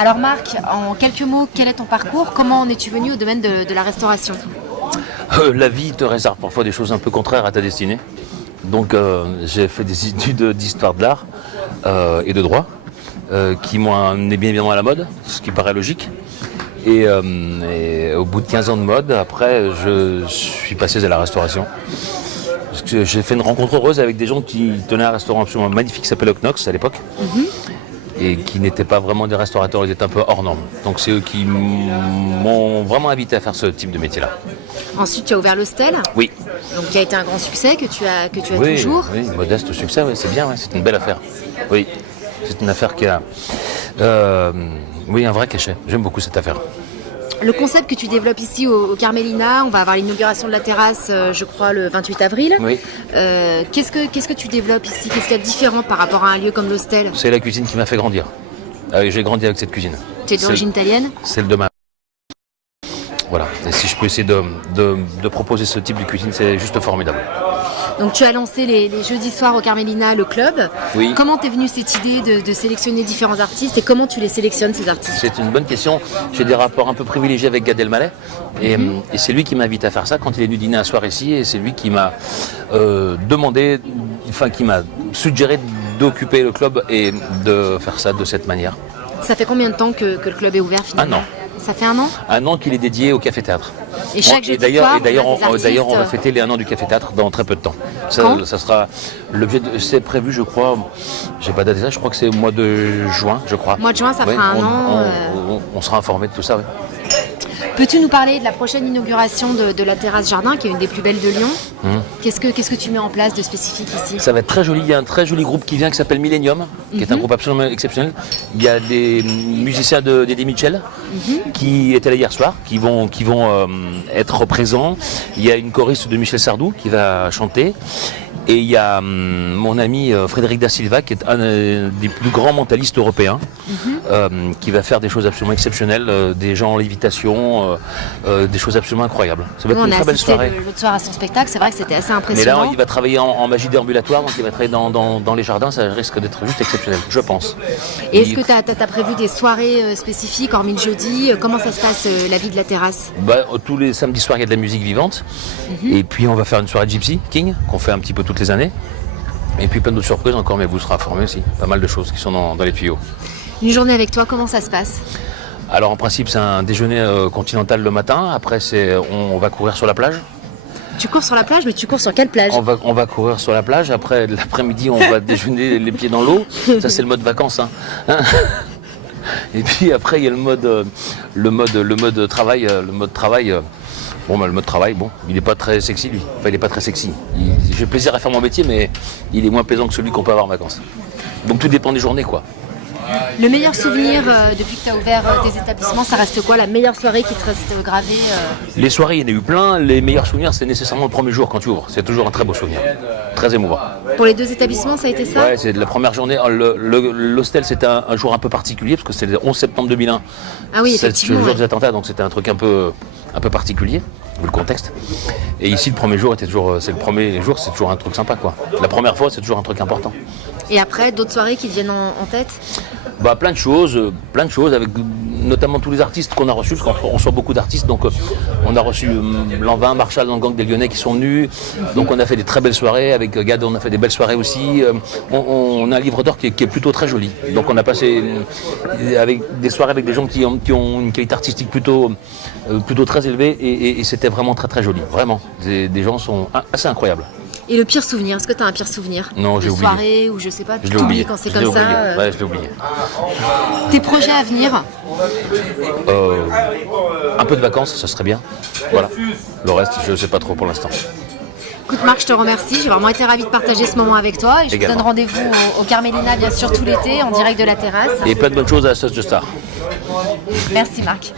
Alors Marc, en quelques mots, quel est ton parcours? Comment en es-tu venu au domaine de la restauration? La vie te réserve parfois des choses un peu contraires à ta destinée. Donc j'ai fait des études d'histoire de l'art et de droit qui m'ont amené bien évidemment à la mode, ce qui paraît logique. Et au bout de 15 ans de mode, après, je suis passé à la restauration. Parce que j'ai fait une rencontre heureuse avec des gens qui tenaient un restaurant absolument magnifique qui s'appelait Knox à l'époque. Et qui n'étaient pas vraiment des restaurateurs, ils étaient un peu hors normes. Donc c'est eux qui m'ont vraiment invité à faire ce type de métier-là. Ensuite, tu as ouvert l'hostel. Oui. Donc qui a été un grand succès que tu as Oui, toujours. oui, modeste succès, oui, c'est bien, oui, c'est une belle affaire. Oui, c'est une affaire qui a oui, un vrai cachet. J'aime beaucoup cette affaire. Le concept que tu développes ici au Carmelina, on va avoir l'inauguration de la terrasse, je crois, le 28 avril. Oui. Qu'est-ce que tu développes ici? Qu'est-ce qu'il y a de différent par rapport à un lieu comme l'hostel? C'est la cuisine qui m'a fait grandir. J'ai grandi avec cette cuisine. Tu es d'origine italienne? Celle de ma... Voilà. Et si je peux essayer de proposer ce type de cuisine, c'est juste formidable. Donc tu as lancé les jeudis soirs au Carmelina, le club. Oui. Comment t'es venue cette idée de sélectionner différents artistes et comment tu les sélectionnes ces artistes? C'est une bonne question. J'ai des rapports un peu privilégiés avec Gad Elmaleh et c'est lui qui m'invite à faire ça quand il est venu dîner un soir ici et c'est lui qui m'a demandé, enfin qui m'a suggéré d'occuper le club et de faire ça de cette manière. Ça fait combien de temps que le club est ouvert finalement? 1 an. Ça fait 1 an? 1 an qu'il est dédié au Café Théâtre. Et chaque jeudi soir, d'ailleurs, on va fêter les 1 an du Café Théâtre dans très peu de temps. Ça sera l'objet. C'est prévu, je crois. J'ai pas daté ça. Je crois que c'est au mois de juin, je crois. Mois de juin, ça fera 1 an. On sera informé de tout ça. Oui. Peux-tu nous parler de la prochaine inauguration de la terrasse jardin, qui est une des plus belles de Lyon? Qu'est-ce que tu mets en place de spécifique ici? Ça va être très joli. Il y a un très joli groupe qui vient qui s'appelle Millennium, qui est un groupe absolument exceptionnel. Il y a des musiciens d'Eddie Mitchell qui étaient là hier soir, qui vont être présents. Il y a une choriste de Michel Sardou qui va chanter. Et il y a mon ami Frédéric Da Silva, qui est un des plus grands mentalistes européens, qui va faire des choses absolument exceptionnelles, des gens en lévitation, des choses absolument incroyables. Ça va être une très belle soirée. L'autre soir à son spectacle, c'est vrai que c'était assez impressionnant. Mais là, il va travailler en magie déambulatoire, donc il va travailler dans les jardins, ça risque d'être juste exceptionnel, je pense. Et est-ce que tu as prévu des soirées spécifiques, hormis le jeudi? Comment ça se passe, la vie de la terrasse? Tous les samedis soirs, il y a de la musique vivante. Et puis, on va faire une soirée Gypsy King, qu'on fait un petit peu toutes les années. Et puis plein d'autres surprises encore, mais vous serez informés aussi. Pas mal de choses qui sont dans les tuyaux. Une journée avec toi, comment ça se passe? Alors en principe, c'est un déjeuner continental le matin. Après, on va courir sur la plage. Tu cours sur la plage, mais tu cours sur quelle plage? On va courir sur la plage. Après, l'après-midi, on va déjeuner les pieds dans l'eau. Ça, c'est le mode vacances. Hein. Et puis après, il y a le mode travail. Bon, le mode travail, il n'est pas très sexy, lui. Enfin, il n'est pas très sexy. J'ai plaisir à faire mon métier, mais il est moins plaisant que celui qu'on peut avoir en vacances. Donc tout dépend des journées, quoi. Le meilleur souvenir depuis que tu as ouvert tes établissements, ça reste quoi? La meilleure soirée qui te reste gravée? Les soirées, il y en a eu plein. Les meilleurs souvenirs, c'est nécessairement le premier jour quand tu ouvres. C'est toujours un très beau souvenir. Très émouvant. Pour les 2 établissements, ça a été ça? Ouais, c'est la première journée. L'hostel, c'était un jour un peu particulier, parce que c'était le 11 septembre 2001. Ah oui, effectivement. C'est le jour des attentats, donc c'était un truc un peu particulier, vu le contexte. Et ici, le premier jour, c'est toujours un truc sympa, quoi. La première fois, c'est toujours un truc important. Et après, d'autres soirées qui te viennent en tête? Plein de choses, avec notamment tous les artistes qu'on a reçus, parce qu'on reçoit beaucoup d'artistes, donc on a reçu Lanvin, Marshall dans le gang des Lyonnais qui sont venus, donc on a fait des très belles soirées, avec Gad on a fait des belles soirées aussi, on a un livre d'or qui est plutôt très joli, donc on a passé avec des soirées avec des gens qui ont une qualité artistique plutôt très élevée, et c'était vraiment très très joli, vraiment, des gens sont assez incroyables. Et le pire souvenir, est-ce que tu as un pire souvenir? Non, j'ai oublié. Soirée ou je sais pas, je l'ai oublié quand c'est comme ça. Ouais, je l'ai oublié. Tes projets à venir? Un peu de vacances, ça serait bien. Voilà. Le reste, je ne sais pas trop pour l'instant. Écoute Marc, je te remercie. J'ai vraiment été ravie de partager ce moment avec toi. Et je te donne rendez-vous au Carmelina, bien sûr, tout l'été, en direct de la terrasse. Et plein de bonnes choses à la sauce de star. Merci Marc.